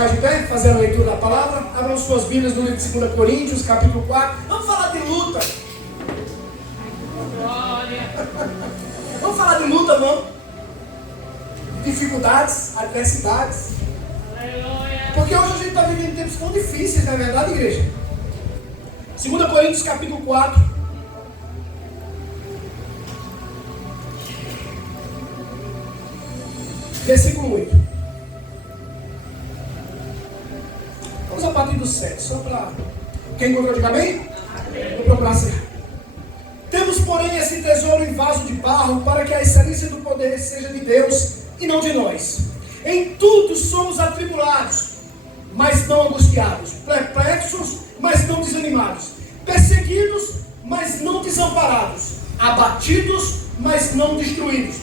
ficar de pé, fazer a leitura da palavra. Abram suas Bíblias no livro de 2 Coríntios, capítulo 4. Vamos falar de luta. Vamos falar de luta, não? Dificuldades, adversidades. Porque hoje a gente está vivendo tempos tão difíceis, não é verdade, igreja? 2 Coríntios, capítulo 4. Versículo 8. Vamos a partir do 7, só para... Quem encontrou, diga amém? Vou procurar ser. Temos, porém, esse tesouro em vaso de barro, para que a excelência do poder seja de Deus e não de nós. Em tudo somos atribulados, mas não angustiados, perplexos, mas não desanimados, perseguidos, mas não desamparados, abatidos, mas não destruídos,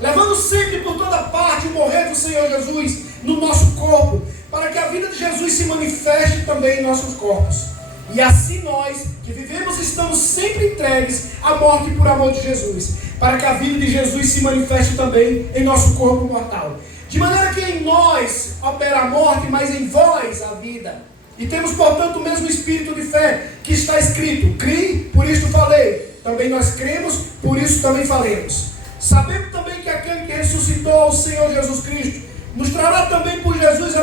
levando sempre por toda parte o morrer do Senhor Jesus no nosso corpo, para que a vida de Jesus se manifeste também em nossos corpos. E assim nós, que vivemos, estamos sempre entregues à morte por amor de Jesus, para que a vida de Jesus se manifeste também em nosso corpo mortal. De maneira que em nós opera a morte, mas em vós a vida. E temos, portanto, o mesmo espírito de fé que está escrito: criei, por isto falei. Também nós cremos, por isso também falemos. Sabemos também que aquele que ressuscitou ao Senhor Jesus Cristo nos trará também por Jesus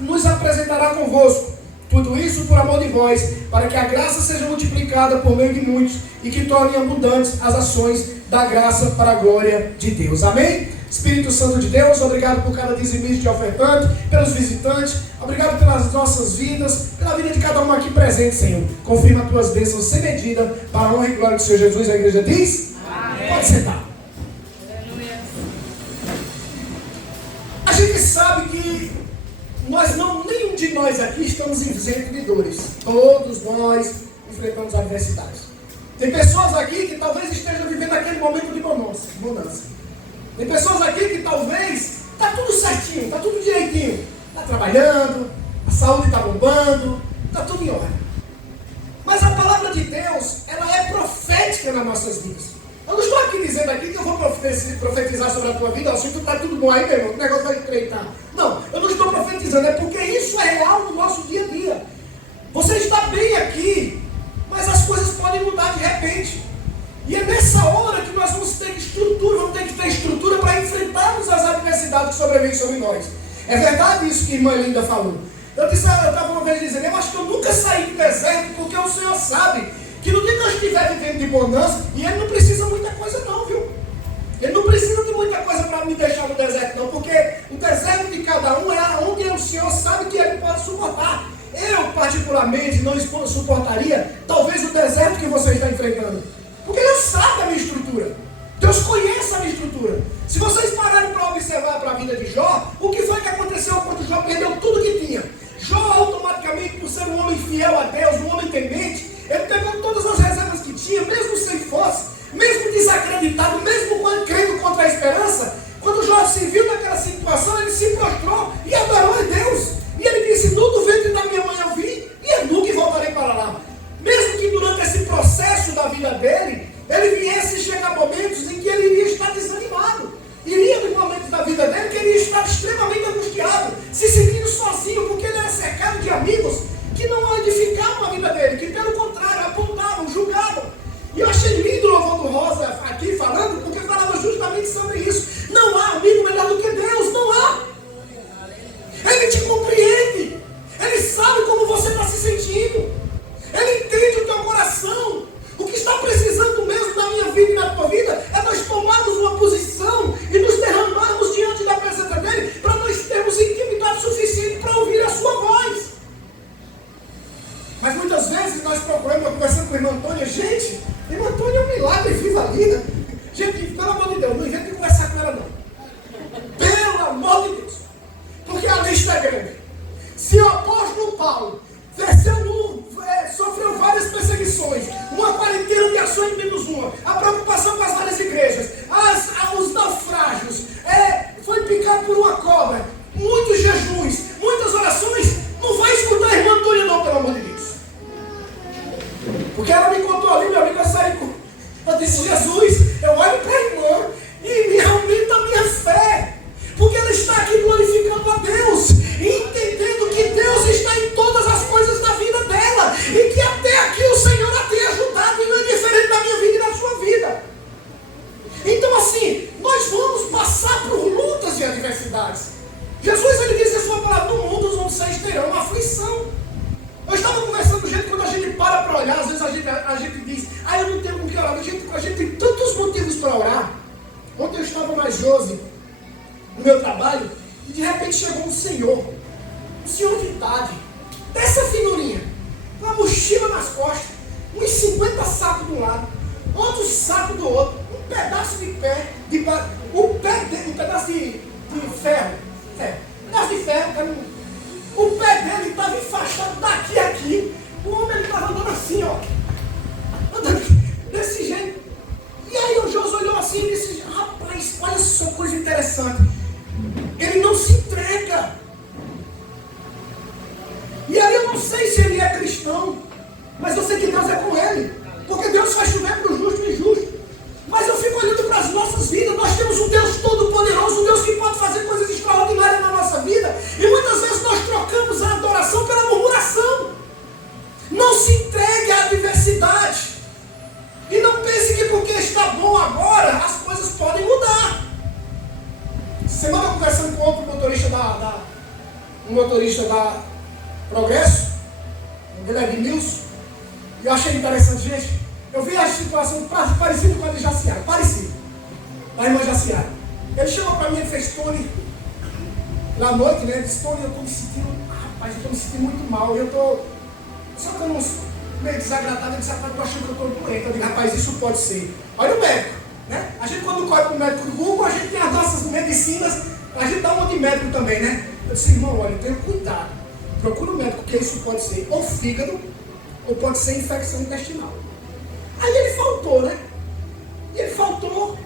nos apresentará convosco. Tudo isso por amor de vós, para que a graça seja multiplicada por meio de muitos e que torne abundantes as ações da graça para a glória de Deus. Amém? Espírito Santo de Deus, obrigado por cada dizimista e ofertante, pelos visitantes, obrigado pelas nossas vidas, pela vida de cada um aqui presente, Senhor. Confirma as tuas bênçãos sem medida, para a honra e glória do Senhor Jesus. A igreja diz: amém. Pode sentar. Aleluia. A gente sabe que nenhum de nós aqui estamos isentos de dores. Todos nós enfrentamos adversidades. Tem pessoas aqui que talvez estejam vivendo aquele momento de bonança. Tem pessoas aqui que talvez está tudo certinho, está tudo direitinho. Está trabalhando, a saúde está bombando, está tudo em ordem. Mas a palavra de Deus, ela é profética nas nossas vidas. Eu não estou aqui dizendo aqui que eu vou profetizar sobre a tua vida, assim, tu está tudo bom aí, meu irmão, o negócio vai estreitar. Não, eu não estou profetizando, é porque isso é real no nosso dia a dia. Você está bem aqui, mas as coisas podem mudar de repente. E é nessa hora que nós vamos ter estrutura para enfrentarmos as adversidades que sobrevêm sobre nós. É verdade isso que a irmã Linda falou. Eu estava uma vez dizendo, eu acho que eu nunca saí do deserto, porque o Senhor sabe que no dia que eu estiver vivendo de bonança, e Ele não precisa muita coisa não, viu? Ele não precisa de muita coisa para me deixar no deserto não, porque o deserto de cada um é onde o Senhor sabe que Ele pode suportar. Eu, particularmente, não suportaria, talvez, o deserto que você está enfrentando. Porque Deus sabe a minha estrutura. Deus conhece a minha estrutura. Se vocês pararem para observar para a vida de Jó, o que foi que aconteceu quando Jó perdeu tudo que tinha? Jó, automaticamente, por ser um homem fiel a Deus, um homem temente, ele pegou todas as reservas que tinha, mesmo sem força, mesmo desacreditado, mesmo crendo contra a esperança. Quando Jó se viu naquela situação, ele se prostrou e adorou a Deus. E ele disse: do ventre da minha mãe eu vim, e eu nunca voltarei para lá. Mesmo que durante esse processo da vida dele, ele viesse chegar momentos em que ele iria estar desanimado. Iria ter momentos da vida dele que ele iria estar extremamente angustiado, se sentindo sozinho, porque ele era cercado de amigos que não edificavam a vida dele, que pelo contrário, apontavam, julgavam. E eu achei lindo o louvor do Rosa aqui falando, porque falava justamente sobre isso. Não há amigo melhor do que Deus, não há. Ele te compreende, Ele sabe como você está se sentindo, Ele entende o teu coração. O que está precisando mesmo na minha vida e na tua vida é nós tomarmos uma posição e nos derramarmos diante da presença dEle, para nós termos intimidade suficiente para ouvir a sua voz. Mas muitas vezes nós procuramos, conversando com a irmã Antônia, gente, a irmã Antônia é um milagre viva ali, né? Gente, pelo amor de Deus, não inventa de conversar com ela não. Pelo amor de Deus. Porque a lista é grande. Se o apóstolo Paulo sofreu várias perseguições, uma quarentena de ações menos uma, a preocupação com as várias igrejas, os naufrágios, foi picado por uma cobra, muitos jejuns, muitas orações, não vai escutar a irmã Antônia não, pelo amor de Deus. Porque ela me contou ali, meu amigo, eu saí com... Eu disse: Jesus, eu olho para a irmã e me aumenta a minha fé, porque ela está aqui glorificando a Deus e entendendo trabalhar, às vezes a gente diz, eu não tenho com que orar. A gente tem tantos motivos para orar. Ontem eu estava na Josi, no meu trabalho, e de repente chegou um senhor de idade, dessa finurinha, com uma mochila nas costas, uns 50 sacos de um lado, outros sacos do outro, um pedaço de pé, um pedaço de ferro, um pedaço de ferro, o pé dele estava enfaixado daqui a aqui, o homem estava andando assim, ó, andando desse jeito. E aí o José olhou assim e disse, rapaz, olha só coisa interessante, ele não se entrega. E aí eu não sei se ele é cristão, mas eu sei que Deus é com ele, porque Deus faz chover para o justo e injusto. Mas eu fico olhando para as nossas vidas, nós temos um Deus todo-poderoso, um Deus que pode fazer coisas extraordinárias na nossa vida, e muitas vezes nós trocamos a adoração pela murmuração. Não se entregue à adversidade, e não pense que porque está bom agora, as coisas podem mudar. Semana conversando com outro motorista da Progresso, ele é de Nilson, e eu achei interessante, gente. Eu vi a situação parecida com a de Jaciara, da irmã Jaciara. Ele chegou para mim e fez, Tony, na noite, né? Ele disse, Tony, eu estou me sentindo, rapaz, eu estou me sentindo muito mal, eu estou, só que eu não, meio desagradado, ele disse, rapaz, eu estou achando que eu estou doente. Eu digo, rapaz, isso pode ser. Olha o médico, né? A gente quando corre para o médico do Google, a gente tem as nossas medicinas, a gente dá uma de médico também, né? Eu disse, irmão, olha, tenha cuidado, procura um médico, porque isso pode ser ou fígado, ou pode ser infecção intestinal. Aí ele faltou, né? E ele faltou.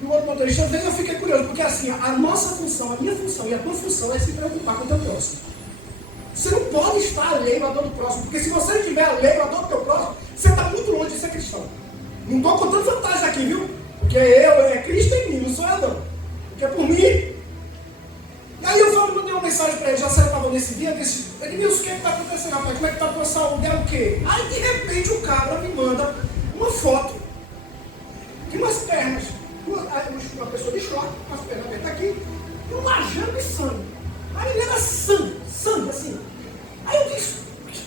E o outro motorista veio e eu fiquei curioso, porque assim, a nossa função, a minha função e a tua função é se preocupar com o teu próximo. Você não pode estar alheio à dor do próximo, porque se você estiver alheio à dor do teu próximo, você está muito longe de ser cristão. Não estou contando vantagem aqui, viu? Porque é Cristo em mim, não sou eu não. Porque é por mim. E aí eu mandei uma mensagem para ele, já estava nesse dia, disse, Edmilson, o que está acontecendo, rapaz? Como é que está a tua saúde? É o quê? Aí de repente o cabra me manda uma foto de umas pernas, uma pessoa de short, umas pernas abertas aqui, e um lajão de sangue. Aí ele era sangue assim. Aí eu disse,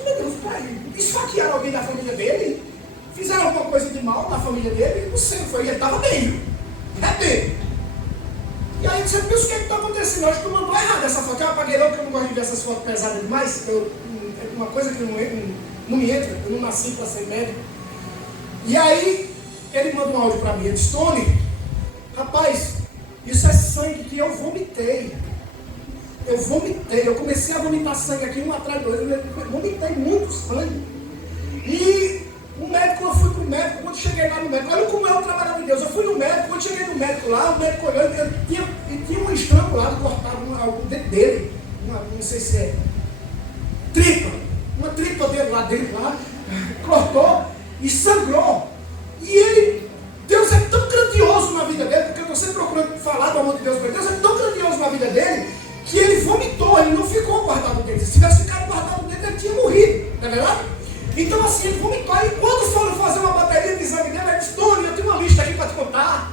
meu Deus, peraí, esfaquearam alguém da família dele? Fizeram alguma coisa de mal na família dele? Não sei, ele estava bem, de repente. E aí você pensa o que está acontecendo? Eu acho que tu mandou errado essa foto. Eu apaguei logo, porque eu não gosto de ver essas fotos pesadas demais. É uma coisa que não me entra. Eu não nasci para ser médico. E aí ele manda um áudio para mim. Ele disse, Tony, rapaz, isso é sangue que eu vomitei. Eu comecei a vomitar sangue aqui, um atrás do outro. Eu vomitei muito sangue. E o médico, eu fui pro médico, quando cheguei lá no médico, olha como eu trabalhava em Deus, eu fui no médico, quando cheguei no médico lá, o médico olhou, ele tinha um estrangulado, cortado o dedo dele, não sei se é uma tripa dele lá dentro, cortou e sangrou. E Deus é tão grandioso na vida dele, porque eu estou sempre procurando falar do amor de Deus para ele, Deus é tão grandioso na vida dele, que ele vomitou, ele não ficou guardado dentro. Se tivesse ficado guardado dentro, ele tinha morrido, não é verdade? Então assim, ele vomitou. E quando foram fazer uma bateria de exame dele, ele disse, Tony, eu tenho uma lista aqui para te contar.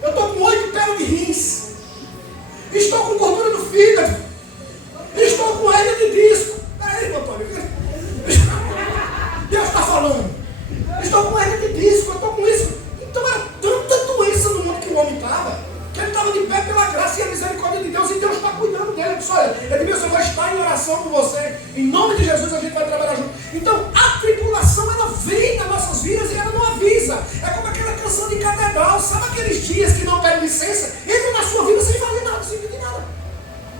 Eu estou com 8 pelos de rins. Estou com gordura no fígado. Estou com hernia de disco. Peraí, meu Tony. Deus está falando. Estou com hernia de disco, eu estou com isso. Então era tanta doença no mundo que o homem estava, que ele estava de pé pela graça e a misericórdia de Deus, e Deus está cuidando dele. Ele disse, olha, Edmilson, eu vou estar em oração por você. Em nome de Jesus a gente vai trabalhar junto. Então a tribulação, ela vem nas nossas vidas e ela não avisa. É como aquela canção de catedral. Sabe aqueles dias que não pedem licença? Entra na sua vida sem fazer nada, sem pedir nada.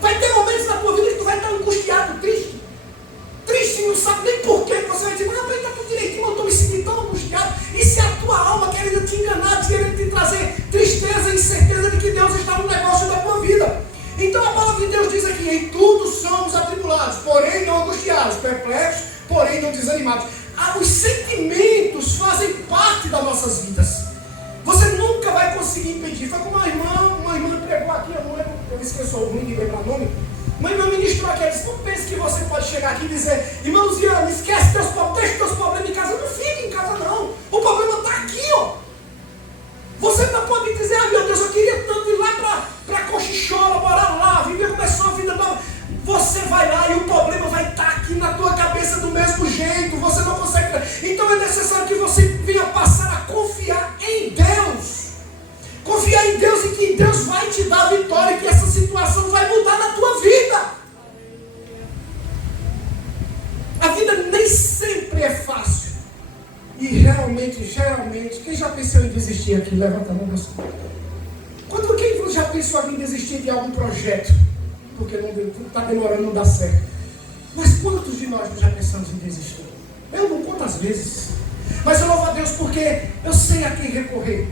Vai ter momentos na tua vida que tu vai estar angustiado, triste, não sabe nem porquê, que você vai dizer, mas rapaz, está tudo direitinho, eu estou me sentindo tão angustiado. E se a tua alma querendo te enganar, querendo te trazer tristeza e incerteza de que Deus está no negócio da tua vida. Então a palavra de Deus diz aqui, em tudo somos atribulados, porém não angustiados, perplexos, porém não desanimados. Os sentimentos fazem parte das nossas vidas. Você nunca vai conseguir impedir. Foi como uma irmã pregou aqui, eu não lembro, eu esqueço o ruim de lembrar nome. Uma irmã ministrou aqui, ela disse, não pense que você pode chegar aqui e dizer, irmãozinho, esquece teus problemas, deixa teus problemas em casa. Não fique em casa não, o problema está aqui, ó. Você não pode dizer, meu Deus, eu queria tanto ir lá para Cochichola, morar lá, viver, começar uma vida nova. Você vai lá e o problema vai estar aqui na tua cabeça do mesmo jeito. Você não consegue. necessário que você venha passar a confiar em Deus. Confiar em Deus e que Deus vai te dar a vitória, que essa situação vai mudar na tua vida. A vida nem sempre é fácil. E realmente, geralmente, quem já pensou em desistir aqui? Levanta a mão. Quem já pensou em desistir de algum projeto? Porque está demorando, não dá certo. Mas quantos de nós já pensamos em desistir? Eu não conto às vezes. Mas eu louvo a Deus porque eu sei a quem recorrer.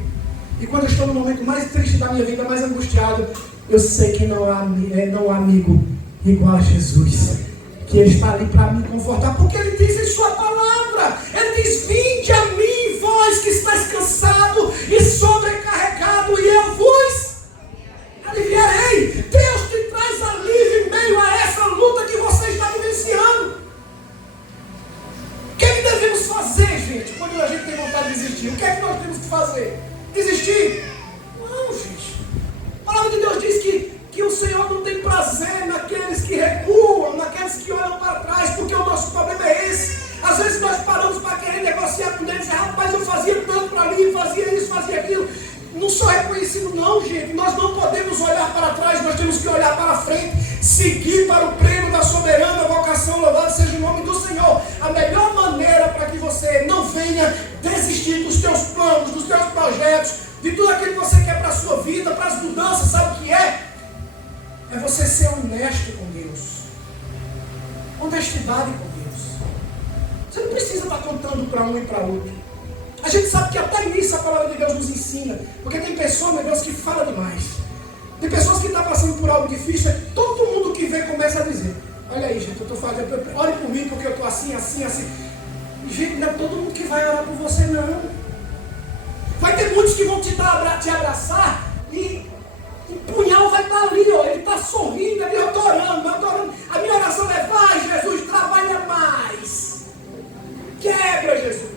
E quando eu estou no momento mais triste da minha vida, mais angustiado, eu sei que não há amigo igual a Jesus. Que Ele está ali para me confortar, porque Ele diz em sua palavra. Ele diz: vinde a mim, vós que estáis cansado e sobrecarregado, e eu vos aliviarei. Deus te traz alívio em meio a essa luta que você está vivenciando. O que é que devemos fazer, gente, quando a gente tem vontade de desistir? O que é que nós temos que fazer? Desistir? Não, gente. A palavra de Deus diz que o Senhor não tem prazer naqueles que recuam, naqueles que olham para trás, porque o nosso problema é esse. Às vezes nós paramos para querer negociar com Deus e dizer: rapaz, eu fazia tanto para mim, fazia isso, fazia aquilo. Não sou reconhecido não, gente. Nós não podemos olhar para trás, nós temos que olhar para frente, seguir para o prêmio da soberana vocação. Louvado seja o nome do Senhor. A melhor maneira para que você não venha desistir dos teus planos, dos teus projetos, de tudo aquilo que você quer para a sua vida, para as mudanças, sabe o que é? É você ser honesto com Deus. Honestidade com Deus. Você não precisa estar contando para um e para outro. A gente sabe que até nisso a palavra de Deus nos ensina. Porque tem pessoas, meu Deus, que fala demais. Tem pessoas que estão passando por algo difícil. Todo mundo que vê começa a dizer: olha aí, gente, eu estou fazendo, olhe por mim porque eu estou assim, assim, assim. Gente, não é todo mundo que vai orar por você, não. Vai ter muitos que vão te abraçar e o punhal vai estar ali, ó. Ele está sorrindo, ali, eu estou orando, A minha oração é: vai, Jesus, trabalha mais. Quebra, Jesus.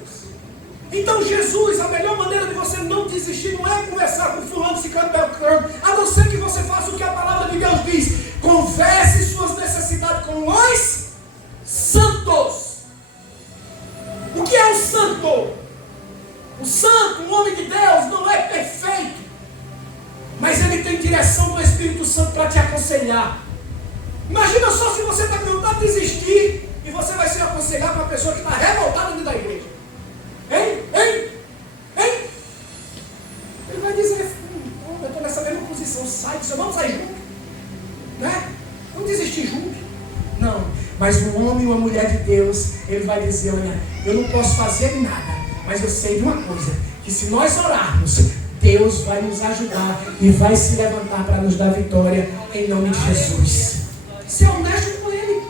Então, Jesus, a melhor maneira de você não desistir não é conversar com fulano, ciclano, beltrano, a não ser que você faça o que a palavra de Deus diz: converse suas necessidades com os santos. O que é um santo? O santo, um homem de Deus, não é perfeito, mas ele tem direção do Espírito Santo para te aconselhar. Imagina só se você está com vontade de desistir e você vai se aconselhar para uma pessoa que está revoltada dentro da igreja. Hein? Ele vai dizer: eu estou nessa mesma posição, sai disso, vamos sair junto, né? Vamos desistir junto. Não, mas um homem ou uma mulher de Deus, ele vai dizer: olha, eu não posso fazer nada, mas eu sei de uma coisa, que se nós orarmos, Deus vai nos ajudar e vai se levantar para nos dar vitória em nome de Jesus. Ser honesto com Ele.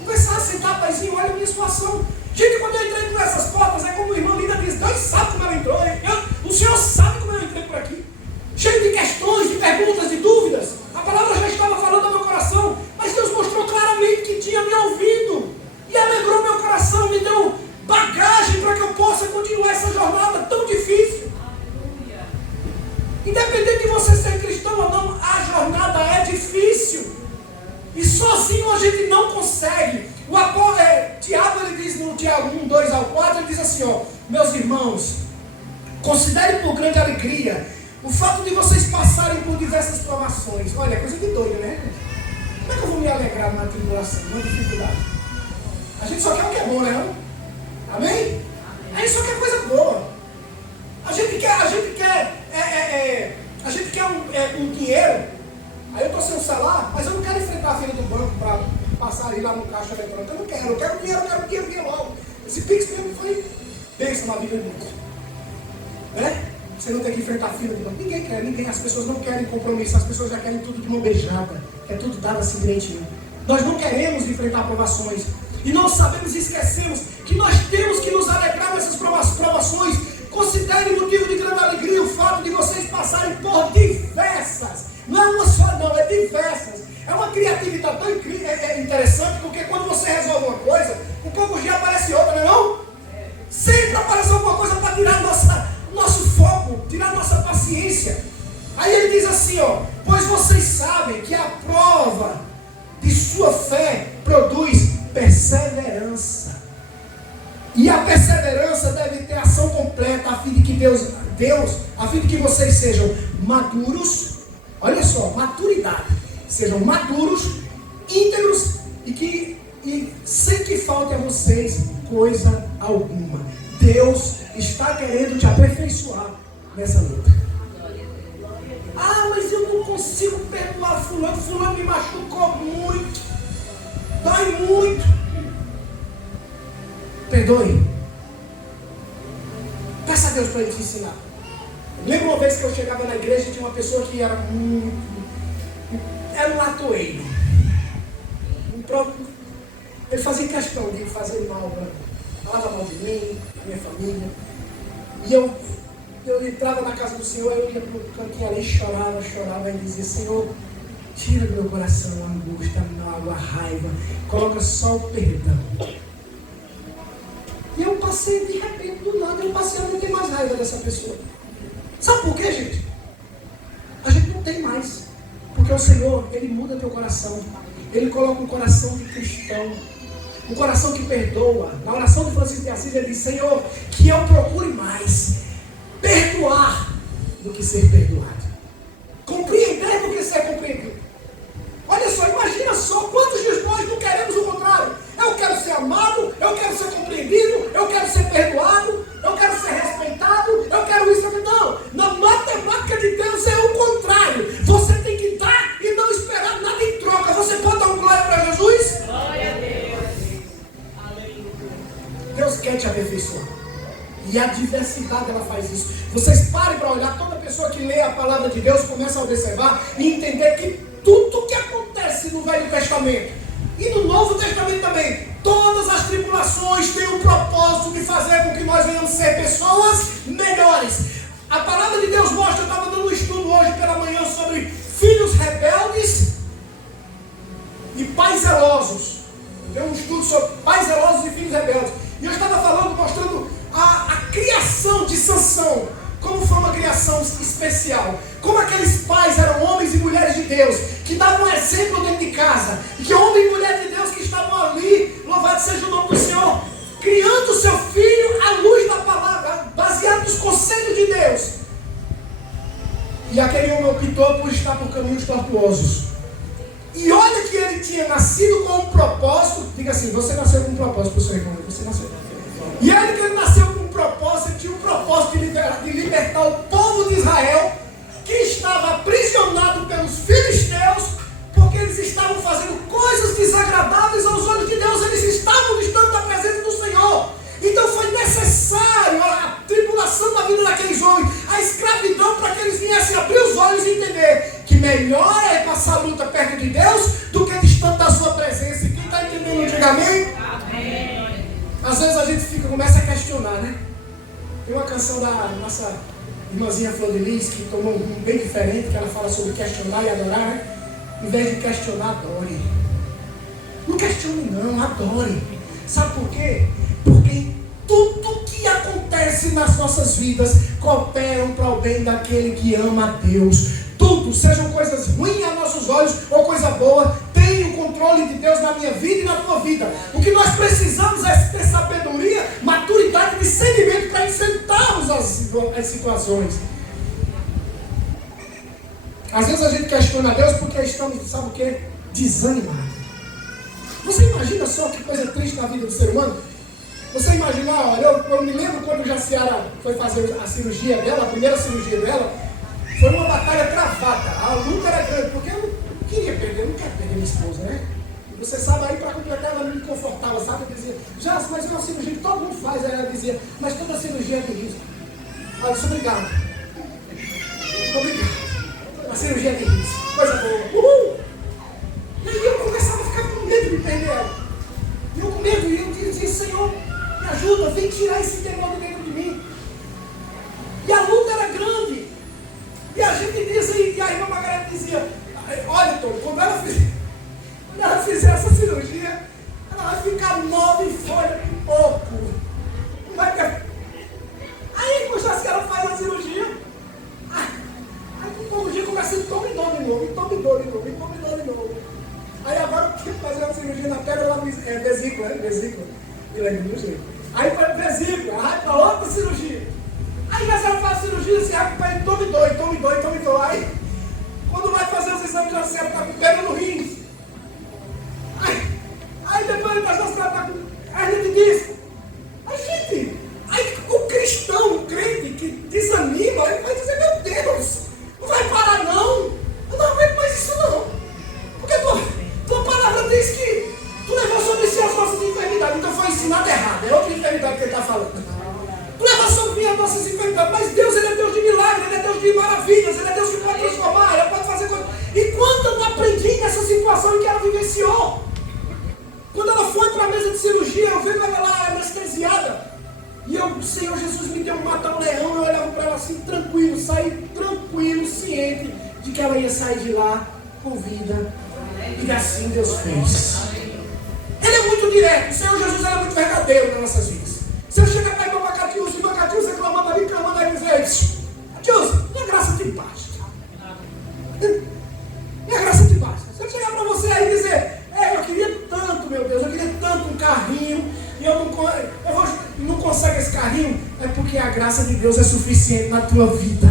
Conversar, sentar, paizinho, olha a minha situação. Gente, quando eu entrei por essas portas, é como o irmão Lina diz: Deus sabe como ela entrou. O Senhor sabe como eu entrei por aqui. Cheio de questões, de perguntas, de dúvidas. A palavra já estava falando ao meu coração, mas Deus mostrou claramente que tinha me ouvido. E alegrou meu coração, me deu bagagem para que eu possa continuar essa jornada tão difícil. Independente de você ser cristão ou não, a jornada é difícil. E sozinho a gente não consegue. Tiago, ele diz no Tiago 1, 2 ao 4, ele diz assim: ó, meus irmãos, considerem por grande alegria o fato de vocês passarem por diversas provações. Olha, é coisa de doido, né? Como é que eu vou me alegrar na tribulação, na dificuldade? A gente só quer o que é bom, né? Não? Amém? A gente só quer coisa boa. A gente quer um dinheiro. Aí eu estou sem um salário, mas eu não quero enfrentar a fila do banco para passar ali lá no caixa eletrônico. Eu quero dinheiro logo. Esse Pix mesmo foi bênção na vida de Deus. Né? Você não tem que enfrentar a fila do banco. Ninguém. As pessoas não querem compromisso, as pessoas já querem tudo de mão beijada. É tudo dado assim direitinho. Nós não queremos enfrentar provações. E não sabemos e esquecemos que nós temos que nos alegrar nessas provações. Considerem motivo de grande alegria o fato de vocês passarem por diversas. Não é uma só não, é diversas. É uma criatividade tão interessante, porque quando você resolve uma coisa, um pouco dia aparece outra, não é não? Sempre aparece alguma coisa para tirar nosso foco, tirar nossa paciência. Aí ele diz assim, ó: pois vocês sabem que a prova de sua fé produz perseverança. E a perseverança deve ter ação completa, a fim de que a fim de que vocês sejam maduros, olha só, maturidade, sejam maduros, íntegros e sem que falte a vocês coisa alguma. Deus está querendo te aperfeiçoar nessa luta. Ah, mas eu não consigo perdoar fulano, fulano me machucou muito, dói muito. Perdoe. Peça a Deus para Ele te ensinar. Lembro uma vez que eu chegava na igreja e tinha uma pessoa que era um latoeiro. Ele fazia questão de fazer mal, falava mal de mim, da minha família. E eu entrava na casa do Senhor, eu ia para o cantinho ali, chorava e dizia: Senhor, tira do meu coração a angústia, a mágoa, a raiva, coloca só o perdão. E eu passei, de repente, do nada, eu passei a não ter mais raiva dessa pessoa. Sabe por quê, gente? A gente não tem mais. Porque o Senhor, Ele muda teu coração. Ele coloca um coração de cristão. Um coração que perdoa. Na oração de Francisco de Assis, ele diz: Senhor, que eu procure mais perdoar do que ser perdoado. Compreender do que ser compreendido. Olha só, imagina só quantos de nós não queremos o contrário. Eu quero ser amado, eu quero ser compreendido, eu quero ser perdoado, eu quero ser respeitado, eu quero isso. Não, na matemática de Deus é o contrário. Você tem que dar e não esperar nada em troca. Você pode dar um glória para Jesus? Glória a Deus. Deus quer te aperfeiçoar. E a diversidade ela faz isso. Vocês parem para olhar, toda pessoa que lê a palavra de Deus começa a observar e entender que tudo que acontece no Velho Testamento e no Novo Testamento também, todas as tribulações têm o propósito de fazer com que nós venhamos ser pessoas melhores. A palavra de Deus mostra, eu estava dando um estudo hoje pela manhã sobre filhos rebeldes e pais zelosos. Deu um estudo sobre pais zelosos e filhos rebeldes. E eu estava falando, mostrando a criação de Sansão, como foi uma criação especial. Como aqueles pais eram homens e mulheres de Deus, que davam um exemplo dentro de casa. E que homem e mulher de Deus que estavam ali, louvado seja o nome do Senhor, criando seu filho à luz da palavra, baseado nos conselhos de Deus. E aquele homem optou por estar por caminhos tortuosos. E olha que ele tinha nascido com um propósito. Diga assim: você nasceu com um propósito para o seu irmão. Você nasceu. E olha que ele nasceu com um propósito. Ele tinha um propósito de libertar o povo de Israel, que estava aprisionado pelos filisteus, porque eles estavam fazendo coisas desagradáveis aos olhos de Deus. Eles estavam distante da presença do Senhor. Então foi necessário a tribulação da vida daqueles homens, a escravidão, para que eles viessem abrir os olhos e entender que melhor é passar a luta perto de Deus do que distante da sua presença. E quem está entendendo, diga amém? Amém. Às vezes a gente começa a questionar, né? Tem uma canção da nossa irmãzinha Flor de Lis que tomou um rumo bem diferente, que ela fala sobre questionar e adorar, né? Em vez de questionar, adore. Não questione não, adore. Sabe por quê? Porque tudo que acontece nas nossas vidas cooperam para o bem daquele que ama a Deus. Tudo, sejam coisas ruins a nossos olhos ou coisa boa, tem o controle de Deus na minha vida e na tua vida. O que nós precisamos é ter sabedoria, maturidade, discernimento para enfrentarmos as situações. Às vezes a gente questiona a Deus porque estamos, sabe o que? Desanimados. Você imagina só que coisa triste na vida do ser humano? Você imagina, olha, eu me lembro quando Jaciara foi fazer a cirurgia dela, a primeira cirurgia dela, foi uma batalha travada. A luta era grande, porque eu não queria perder, eu não quero perder minha esposa, né? E você sabe, aí para completar ela me confortava, sabe? Eu dizia: já, mas é uma cirurgia que todo mundo faz. Aí ela dizia: mas toda cirurgia tem risco. Olha, eu sou obrigado. Obrigado. A cirurgia tem risco. Coisa boa. Uhul! E aí eu começava a ficar com medo de perder ela. E eu com medo, e eu dizia: Senhor, me ajuda, vem tirar esse demônio dentro de mim. E a luta era grande. E a gente dizia, e a irmã Margarida dizia: olha, Tom, quando ela fizer essa cirurgia, ela vai ficar 9 folhas e pouco. Vai ficar... Aí, quando que ela faz a cirurgia, aí todo dia começa a tome dor de novo, tome dor de novo, tome dor de novo. Aí agora tem que fazer uma cirurgia na pedra, lá vesícula, né? Vesícula. E lembra do jeito. Aí para vesícula, aí para outra cirurgia. Aí nessa hora faz a cirurgia, se recupera e tome dor. Aí, quando vai fazer os exames na célula, está com pedra no rim. Aí depois ele está com hernia de disco. Aí o cristão, o crente que desanima, ele vai dizer, meu Deus, não vai parar não. Eu não aguento mais isso não. Porque tua palavra diz que tu levou sobre si as nossas enfermidades. Então foi ensinado errado. É outra enfermidade que ele está falando. Tu levou sobre si as nossas enfermidades. Mas Deus, Ele é Deus de milagres, Ele é Deus de maravilhas, Ele é Deus que pode transformar, Ele pode fazer coisas. E quando eu não aprendi nessa situação em que ela vivenciou? Quando ela foi para a mesa de cirurgia, eu vi ela lá anestesiada. E o Senhor Jesus me deu um mata-leão. Eu olhava para ela assim, tranquilo, saí tranquilo, ciente de que ela ia sair de lá com vida. E assim Deus fez. Ele é muito direto. O Senhor Jesus é muito verdadeiro nas nossas vidas. Se eu chegar para irmã Catiúcia, irmã Catiúcia clamando ali, aí dizer, Catiúcia, minha graça te basta. Minha graça te basta. Se eu chegar para você aí e dizer, eu queria tanto, meu Deus, eu queria tanto um carrinho, e eu não consigo esse carrinho, é porque a graça de Deus é suficiente na tua vida.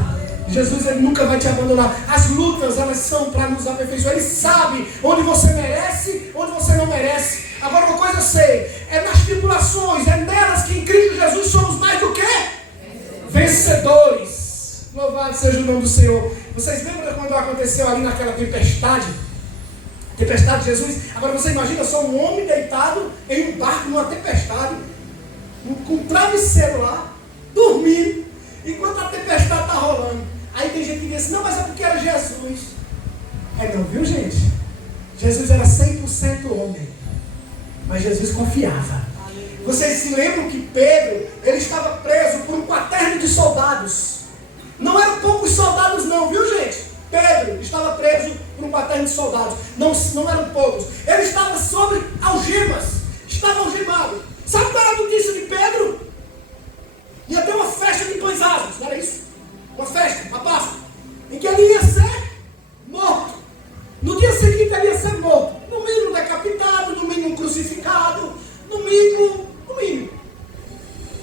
Jesus, Ele nunca vai te abandonar. As lutas, elas são para nos aperfeiçoar. Ele sabe onde você merece, onde você não merece. Agora uma coisa eu sei, é nas tribulações, é nelas que em Cristo Jesus somos mais do que vencedores. Louvado seja o nome do Senhor. Vocês lembram quando aconteceu ali naquela tempestade? Tempestade de Jesus. Agora você imagina só um homem deitado em um barco numa tempestade, com um travesseiro lá, dormindo, enquanto a tempestade está rolando. Aí tem gente que diz assim, não, mas é porque era Jesus. Não, viu gente? Jesus era 100% homem, mas Jesus confiava. Vocês se lembram que Pedro, ele estava preso por um quaterno de soldados. Não eram poucos soldados não, viu gente? Pedro estava preso por um quaterno de soldados. Não eram poucos. Ele estava sobre algemas. Estava algemado. Sabe qual era a notícia de Pedro? Ia ter uma festa de pães asmos, não era isso? Uma festa, uma Páscoa, em que ele ia ser morto. No dia seguinte ele ia ser morto. No mínimo decapitado, no mínimo crucificado, no mínimo.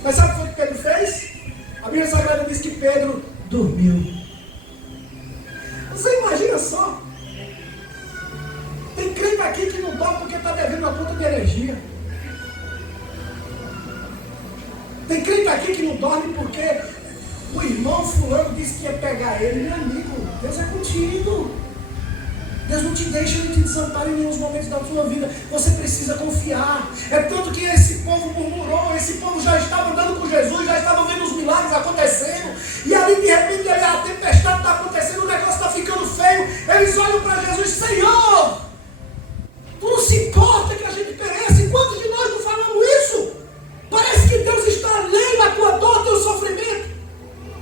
Mas sabe o que Pedro fez? A Bíblia Sagrada diz que Pedro dormiu. Você imagina só. Tem crente aqui que não dorme porque está devendo a conta de energia. Tem crente aqui que não dorme porque o irmão fulano disse que ia pegar ele. Meu amigo, Deus é contigo. Deus não te deixa, não te desampara em nenhum momentos da sua vida. Você precisa confiar. É tanto que esse povo murmurou, esse povo já estava andando com Jesus, já estava vendo os milagres acontecendo. E ali de repente a tempestade está acontecendo, o negócio está ficando feio. Eles olham para Jesus, Senhor, tu não se importa que a gente pereça? E quantos de nós não falamos isso? Parece que Deus está alheio à tua dor, ao teu sofrimento.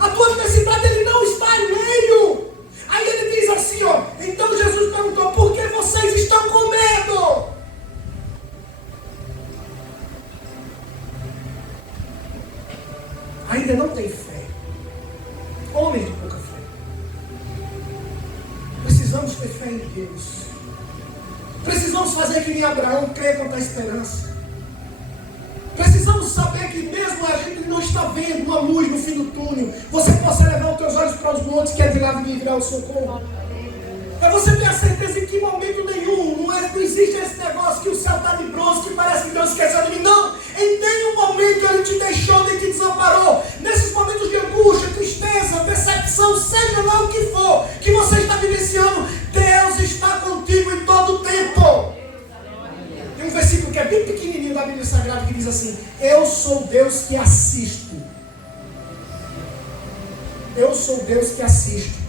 A tua necessidade, Ele não está alheio. Aí ele diz assim, então Jesus perguntou, por que vocês estão com medo? Ainda não tem fé. Homens de pouca fé. Precisamos ter fé em Deus. Precisamos fazer que nem Abraão, crer contra a esperança. Precisamos saber que mesmo a gente não está vendo uma luz no fim do túnel, você possa levar os teus olhos para os montes, que é de lá virá o socorro. É você ter a certeza em que momento nenhum, não existe esse negócio que o céu está de bronze, que parece que Deus esqueceu de mim. Não, em nenhum momento Ele te deixou, nem te desamparou. Nesses momentos de angústia, tristeza, decepção, seja lá o que for, que você está vivenciando, Deus está contigo em todo o tempo. Tem um versículo que é bem pequenininho da Bíblia Sagrada que diz assim, eu sou Deus que assisto. Eu sou Deus que assisto.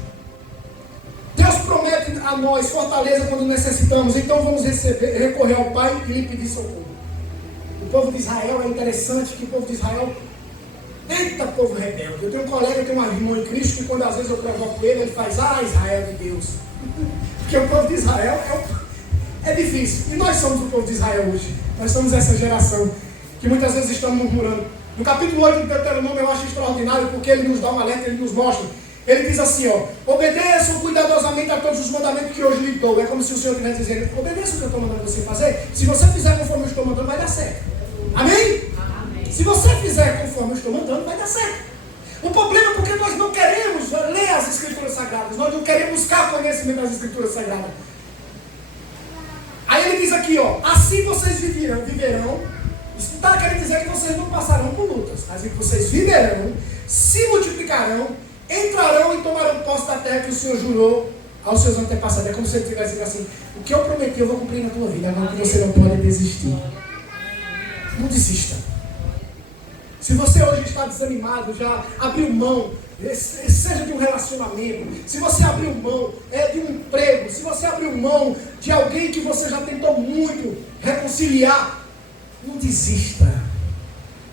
Deus promete a nós fortaleza quando necessitamos, então vamos recorrer ao Pai e lhe pedir socorro. O povo de Israel é interessante que o povo de Israel, eita povo rebelde. Eu tenho um colega, eu tenho um irmão em Cristo, que quando às vezes eu provoco ele, ele faz, Israel de Deus. Porque o povo de Israel é difícil. E nós somos o povo de Israel hoje. Nós somos essa geração que muitas vezes estamos murmurando. No capítulo 8 do Deuteronômio eu acho extraordinário, porque ele nos dá um alerta, ele nos mostra. Ele diz assim, obedeçam cuidadosamente a todos os mandamentos que hoje lhe dou. É como se o Senhor estivesse dizendo, obedeça o que eu estou mandando você fazer. Se você fizer conforme eu estou mandando, vai dar certo. Amém? Amém. Se você conforme eu estou mandando, vai dar certo. O problema é porque nós não queremos ler as Escrituras Sagradas, nós não queremos buscar conhecimento das Escrituras Sagradas. Aí ele diz aqui, ó, assim vocês viverão. Isso não está querendo dizer que vocês não passarão por lutas, mas que vocês viverão, se multiplicarão, entrarão e tomarão posse da terra que o Senhor jurou aos seus antepassados. É como se ele estivesse dizendo assim, o que eu prometi eu vou cumprir na tua vida, agora que você não pode desistir. Não desista. Se você hoje está desanimado, já abriu mão, seja de um relacionamento, se você abriu mão de um emprego, se você abriu mão de alguém que você já tentou muito reconciliar, não desista.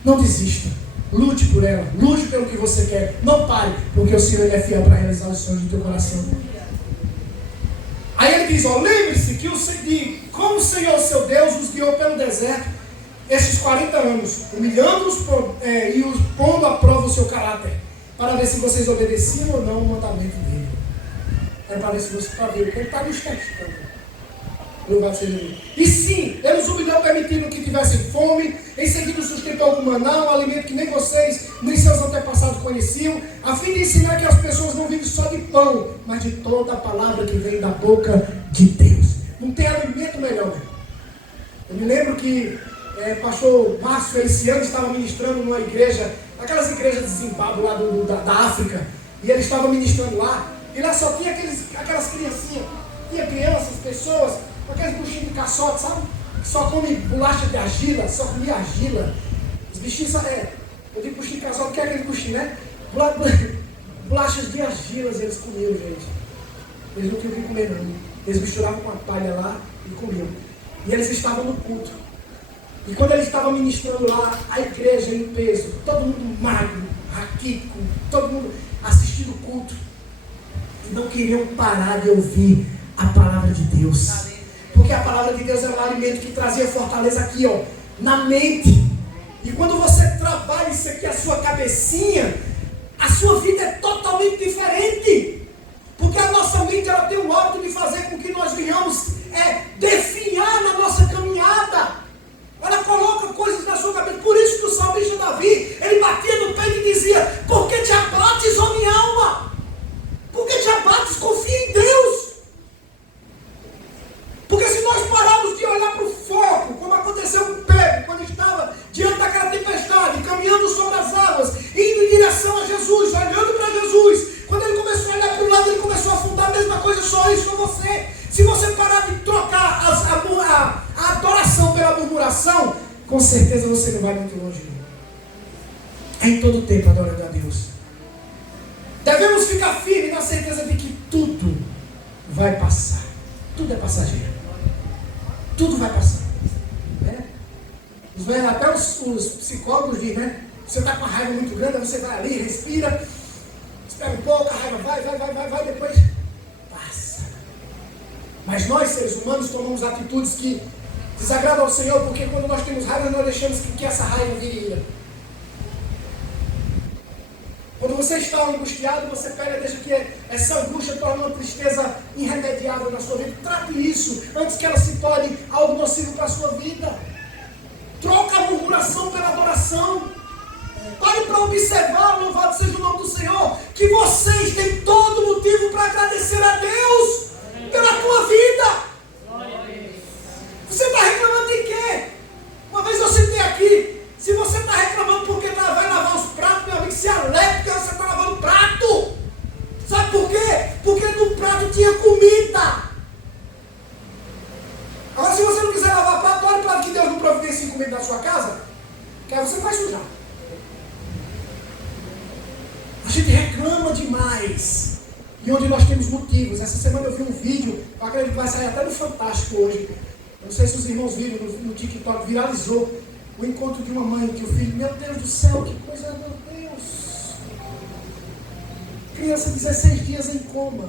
Não desista. Lute por ela, lute pelo que você quer. Não pare, porque o Senhor ele é fiel para realizar os sonhos do teu coração. Aí ele diz, ó, lembre-se de como o Senhor, seu Deus, os guiou pelo deserto esses 40 anos, humilhando-os e os pondo à prova o seu caráter, para ver se vocês obedeciam ou não o mandamento dele. É para ver se você está vendo, ele está nos testando. Louvado seja Deus. E sim, ele os humilhou, permitindo que tivessem fome, em seguida sustentou com maná, um alimento que nem vocês, nem seus antepassados conheciam, a fim de ensinar que as pessoas não vivem só de pão, mas de toda a palavra que vem da boca de Deus. Não tem alimento melhor, né? Eu me lembro que pastor Márcio esse ano estava ministrando numa igreja, aquelas igrejas de Zimbábue lá da África, e ele estava ministrando lá, e lá só tinha aquelas criancinhas, tinha crianças, pessoas, com aqueles buchinhos de caçote, sabe? Que só come bolacha de argila, só comia argila. Os bichinhos, eu digo buchinho de caçote, que é aquele buchinho, né? Bolachas de argilas eles comiam, gente. Eles não queriam comer não. Eles misturavam com a palha lá e comiam. E eles estavam no culto. E quando ele estava ministrando lá, a igreja em peso, todo mundo magro, raquítico, todo mundo assistindo o culto. E não queriam parar de ouvir a palavra de Deus. Porque a palavra de Deus era um alimento que trazia fortaleza aqui, ó, na mente. E quando você trabalha isso aqui, a sua cabecinha, a sua vida é totalmente diferente. Porque a nossa mente ela tem o hábito de fazer com que nós venhamos definhar na nossa caminhada. Ela coloca coisas na sua cabeça. Por isso que o salmista Davi, ele batia no peito e dizia, por que te abates, ó minha alma? Por que te abates? Confia em Deus. Porque se nós pararmos de olhar para o foco, como aconteceu com Pedro, quando estava diante daquela tempestade, caminhando sobre as águas, indo em direção a Jesus, olhando para Jesus, quando ele começou a olhar para o lado, ele começou a afundar, a mesma coisa, só isso com você. Se você parar de trocar a adoração pela murmuração, com certeza você não vai muito longe. É em todo tempo adorando a Deus. Devemos ficar firmes na certeza de que tudo vai passar. Tudo é passageiro. Tudo vai passar. Né? Até os psicólogos dizem, né? Você está com a raiva muito grande, você vai ali, respira, espera um pouco, a raiva vai, depois passa. Mas nós, seres humanos, tomamos atitudes que desagradam ao Senhor, porque quando nós temos raiva, nós deixamos que essa raiva vire ira. Quando você está angustiado, você pega e deixa que essa angústia torne uma tristeza irremediável na sua vida. Trate isso antes que ela se torne algo nocivo para a sua vida. Troca a murmuração pela adoração. Pare para observar, louvado seja o nome do Senhor, que vocês têm todo motivo para agradecer a Deus pela tua vida. Você está reclamando de quê? Uma vez eu citei aqui, se você está reclamando porque vai lavar os pratos, meu amigo, se alegre porque você está lavando prato. Sabe por quê? Porque no prato tinha comida. Agora, se você não quiser lavar prato, olha para que Deus não providencie comida na sua casa, que aí você vai sujar. A gente reclama demais. E onde nós temos motivos. Essa semana eu vi um vídeo, eu acredito que vai sair até no Fantástico hoje. Eu não sei se os irmãos viram no TikTok, viralizou o encontro de uma mãe que o filho, meu Deus do céu, que coisa, meu Deus. Criança 16 dias em coma.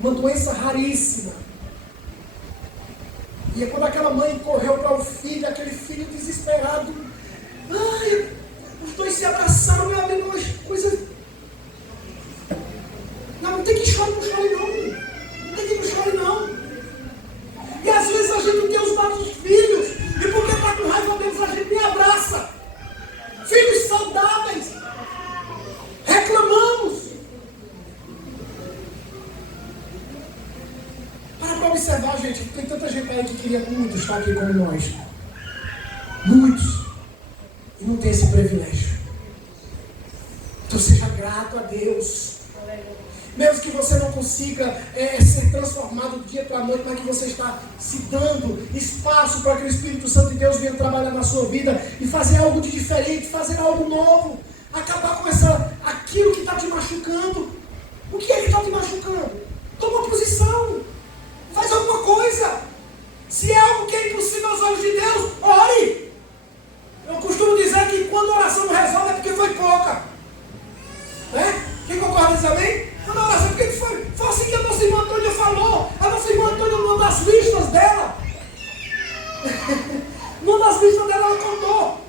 Uma doença raríssima. E é quando aquela mãe correu para o filho, aquele filho desesperado. Ai, os dois se abraçaram, meu amigo, uma coisa. Não tem que chorar, não chore não. Não tem que não chore não. E às vezes a gente tem os nossos filhos, e porque está com raiva deles, a gente nem abraça. Filhos saudáveis. queria muito estar aqui como nós. Muitos. E não tem esse privilégio. Então seja grato a Deus. Mesmo que você não consiga ser transformado do dia para a noite, mas que você está se dando espaço para que o Espírito Santo de Deus venha trabalhar na sua vida e fazer algo de diferente, fazer algo novo, acabar com aquilo que está te machucando. O que é que está te machucando? Toma posição, faz alguma coisa. Se é algo que é impossível aos olhos de Deus, ore. Eu costumo dizer que quando a oração não resolve é porque foi pouca. Né? Quem concorda disso, amém? Quando a oração, porque foi assim que a nossa irmã Antônia falou. A nossa irmã Antônia, numa das listas dela, ela contou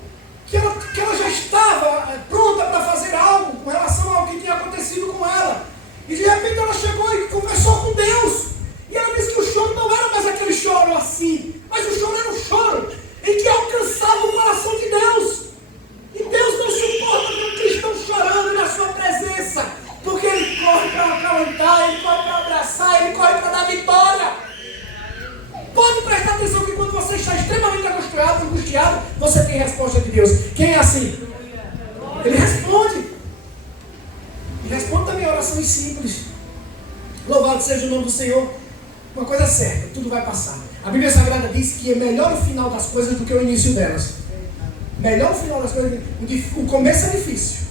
que ela já estava pronta para fazer algo com relação ao que tinha acontecido com ela. E de repente ela chegou e conversou com Deus. E ela disse que o choro não era mais aquele choro assim, mas o choro era um choro em que alcançava o coração de Deus. E Deus não suporta um cristão chorando na sua presença, porque Ele corre para acalentar, Ele corre para abraçar, Ele corre para dar vitória. Pode prestar atenção que quando você está extremamente angustiado, você tem resposta de Deus. Quem é assim? Ele responde. E responde também orações simples. Louvado seja o nome do Senhor. Uma coisa certa, tudo vai passar. A Bíblia Sagrada diz que é melhor o final das coisas do que o início delas. Melhor o final das coisas. O começo é difícil,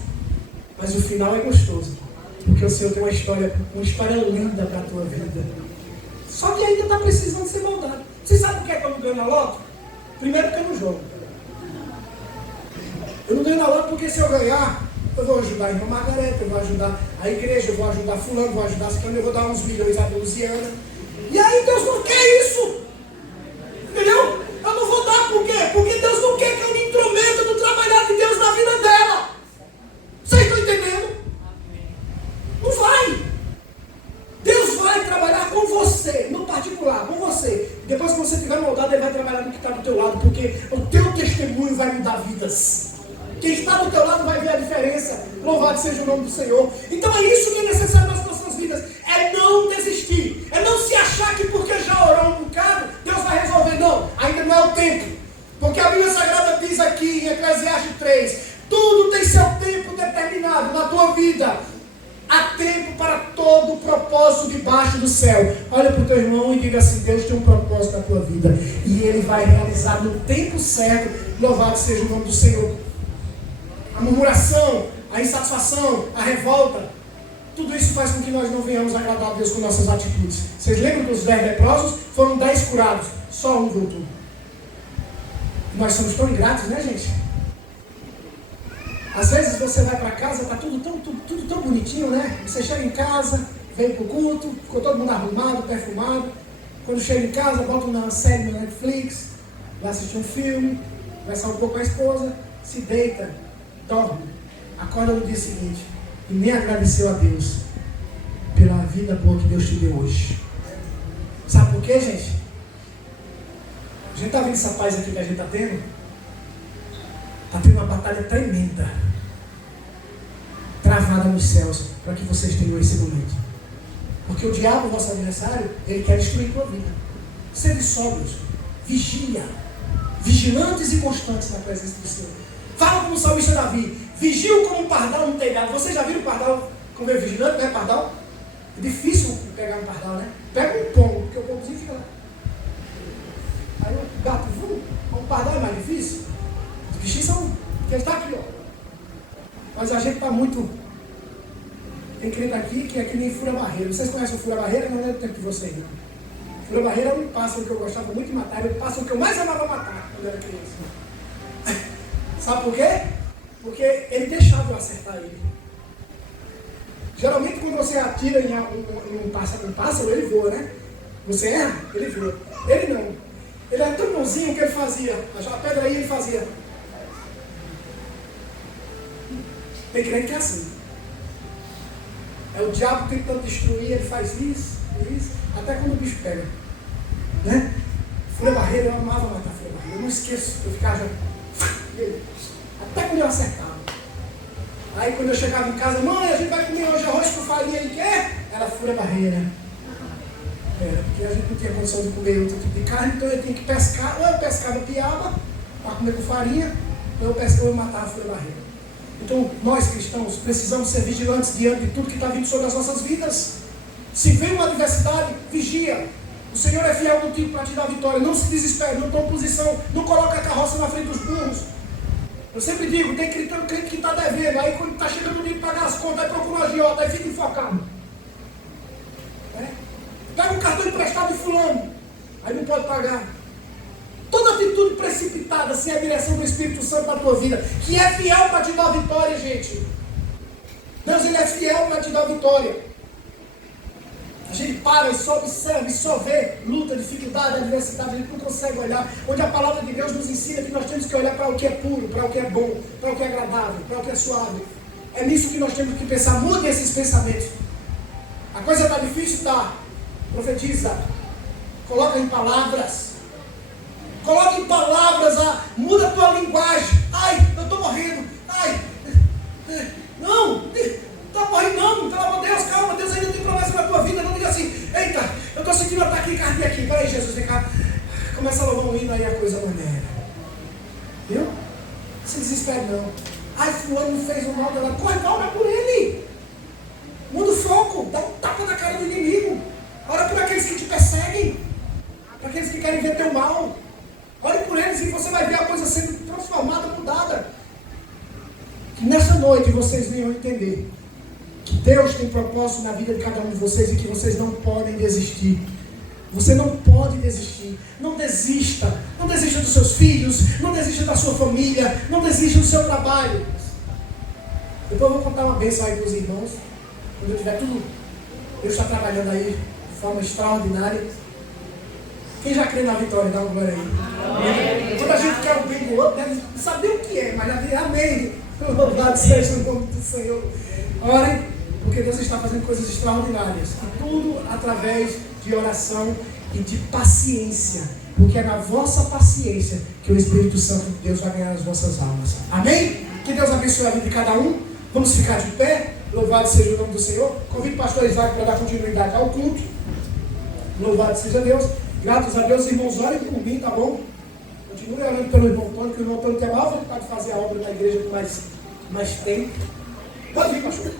mas o final é gostoso. Porque o Senhor tem uma história linda para a tua vida. Só que ainda está precisando ser moldado. Você sabe por que eu não ganho na loto? Primeiro porque eu não jogo. Eu não ganho na loto porque se eu ganhar, eu vou ajudar a irmã Margareta, eu vou ajudar a igreja, eu vou ajudar fulano, vou ajudar ciclano, eu vou dar uns milhões à Luciana. E aí Deus não quer isso. Entendeu? Eu não vou dar por quê? Porque Deus não quer que eu me intrometa no trabalhar de Deus na vida dela. Vocês estão entendendo? Não vai. Deus vai trabalhar com você, no particular, com você. Depois que você estiver moldado, Ele vai trabalhar no que está do teu lado, porque o teu testemunho vai mudar vidas. Quem está do teu lado vai ver a diferença. Louvado seja o nome do Senhor. Então é isso que é necessário nas nossas vidas. É não desistir. É não se achar que porque já orou um bocado, Deus vai resolver. Não, ainda não é o tempo. Porque a Bíblia Sagrada diz aqui em Eclesiastes 3, tudo tem seu tempo determinado na tua vida. Há tempo para todo o propósito debaixo do céu. Olha para o teu irmão e diga assim: Deus tem um propósito na tua vida. E Ele vai realizar no tempo certo. Louvado seja o nome do Senhor. A murmuração, a insatisfação, a revolta, tudo isso faz com que nós não venhamos agradar a Deus com nossas atitudes. Vocês lembram dos 10 leprosos? Foram 10 curados, só um voltou. Nós somos tão ingratos, né, gente? Às vezes você vai para casa, está tudo tão bonitinho, né? Você chega em casa, vem para o culto, ficou todo mundo arrumado, perfumado. Quando chega em casa, bota uma série no Netflix, vai assistir um filme, vai sair um pouco com a esposa, se deita, dorme, acorda no dia seguinte e nem agradeceu a Deus pela vida boa que Deus te deu hoje. Sabe por quê, gente? A gente está vendo essa paz aqui que a gente está tendo? Está tendo uma batalha tremenda travada nos céus para que vocês tenham esse momento. Porque o diabo, vosso adversário, ele quer destruir a tua vida. Sede sóbrios, vigia, vigilantes e constantes na presença do Senhor. Fala como o salmista Davi: vigio como um pardal no telhado. Vocês já viram o pardal como é vigilante, né? Pardal? É difícil pegar um pardal, né? Pega um pombo, porque o pombozinho fica lá. Aí o gato, um pardal é mais difícil. Os bichinhos são. Porque ele está aqui, ó. Mas a gente está muito. Tem crente aqui que é que nem fura-barreira. Vocês conhecem o fura-barreira? Não é do tempo de vocês, não. Fura-barreira é um pássaro que eu gostava muito de matar. Era o pássaro que eu mais amava matar quando eu era criança. Sabe por quê? Porque ele deixava eu acertar ele. Geralmente quando você atira em um pássaro, ele voa, né? Você erra, ele voa. Ele não. Ele era tão bonzinho que ele fazia. A pedra aí ele fazia. Tem crente que é assim. É o diabo tentando destruir, ele faz isso, até quando o bicho pega. Né? Fura-barreira, eu amava matar fura-barreira. Eu não esqueço, eu ficava já. Até quando eu acertava. Aí quando eu chegava em casa, mãe, a gente vai comer hoje arroz com farinha e quê? Era fura-barreira. Porque a gente não tinha condição de comer outro tipo de carne, então eu tinha que pescar. Ou eu pescava piaba para comer com farinha, ou eu matava a folha barreira. Então, nós cristãos precisamos ser vigilantes diante de tudo que está vindo sobre as nossas vidas. Se vem uma adversidade, vigia. O Senhor é fiel contigo para te dar vitória. Não se desespere, não tome posição, não coloque a carroça na frente dos burros. Eu sempre digo, tem crente que está devendo, aí quando está chegando o dia de pagar as contas, aí procura uma agiota, aí fica enfocado. Pega um cartão emprestado de fulano, aí não pode pagar. Toda atitude precipitada, sem a direção do Espírito Santo na tua vida, que é fiel para te dar vitória, gente. Deus, Ele é fiel para te dar vitória. A gente para e só observa, e só vê luta, dificuldade, adversidade, a gente não consegue olhar. Onde a palavra de Deus nos ensina que nós temos que olhar para o que é puro, para o que é bom, para o que é agradável, para o que é suave. É nisso que nós temos que pensar. Mude esses pensamentos. A coisa está difícil? Está. Profetiza. Coloca em palavras. Coloca em palavras, muda a tua linguagem. Ai, eu estou morrendo. Ai, não, está morrendo não, pelo amor de Deus, calma, Deus ainda tem promessa na tua vida. Não diga assim, eita, eu estou sentindo um ataque cardíaco aqui. Peraí, Jesus, vem cá. Começa a louvar um hino, aí a coisa maneira. Viu? Não se desespere não. Ai, fulano fez um mal dela. Corre, ora por ele. Muda o foco, dá um tapa na cara do inimigo. Ora por aqueles que te perseguem, por aqueles que querem ver teu mal. Ore por eles e você vai ver a coisa sendo transformada, mudada. Que nessa noite vocês venham entender que Deus tem propósito na vida de cada um de vocês e que vocês não podem desistir. Você não pode desistir. Não desista. Não desista dos seus filhos, não desista da sua família, não desista do seu trabalho. Depois eu vou contar uma bênção aí para os irmãos. Quando eu tiver tudo, Deus está trabalhando aí de forma extraordinária. Quem já crê na vitória, dá uma glória aí. Amém. Quando a gente quer o bem do outro, deve saber o que é, mas já diz amém. Louvado seja o nome do Senhor. Orem, porque Deus está fazendo coisas extraordinárias. E tudo através de oração e de paciência. Porque é na vossa paciência que o Espírito Santo de Deus vai ganhar as vossas almas. Amém? Que Deus abençoe a vida de cada um. Vamos ficar de pé. Louvado seja o nome do Senhor. Convido o pastor Isaac para dar continuidade ao culto. Louvado seja Deus. Graças a Deus, irmãos, orem por mim, tá bom? Continue orando pelo irmão Antônio, que o irmão Antônio tem a maior vontade de fazer a obra na igreja com mais tempo. Pode vir, pastor.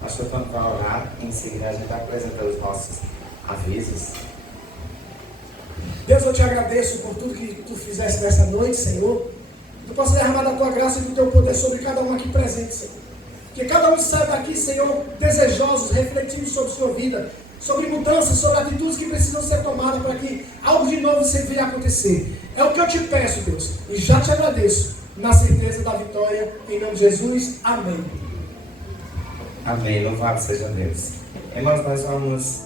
Pastor Antônio vai orar, em seguida a gente vai apresentar os nossos avisos. Deus, eu te agradeço por tudo que tu fizeste nessa noite, Senhor. Tu possa derramar da tua graça e do teu poder sobre cada um aqui presente, Senhor. Que cada um saia daqui, Senhor, desejosos, refletindo sobre sua vida, sobre mudanças, sobre atitudes que precisam ser tomadas para que algo de novo sempre venha acontecer. É o que eu te peço, Deus, e já te agradeço, na certeza da vitória, em nome de Jesus. Amém. Amém, louvado seja Deus. Irmãos, nós vamos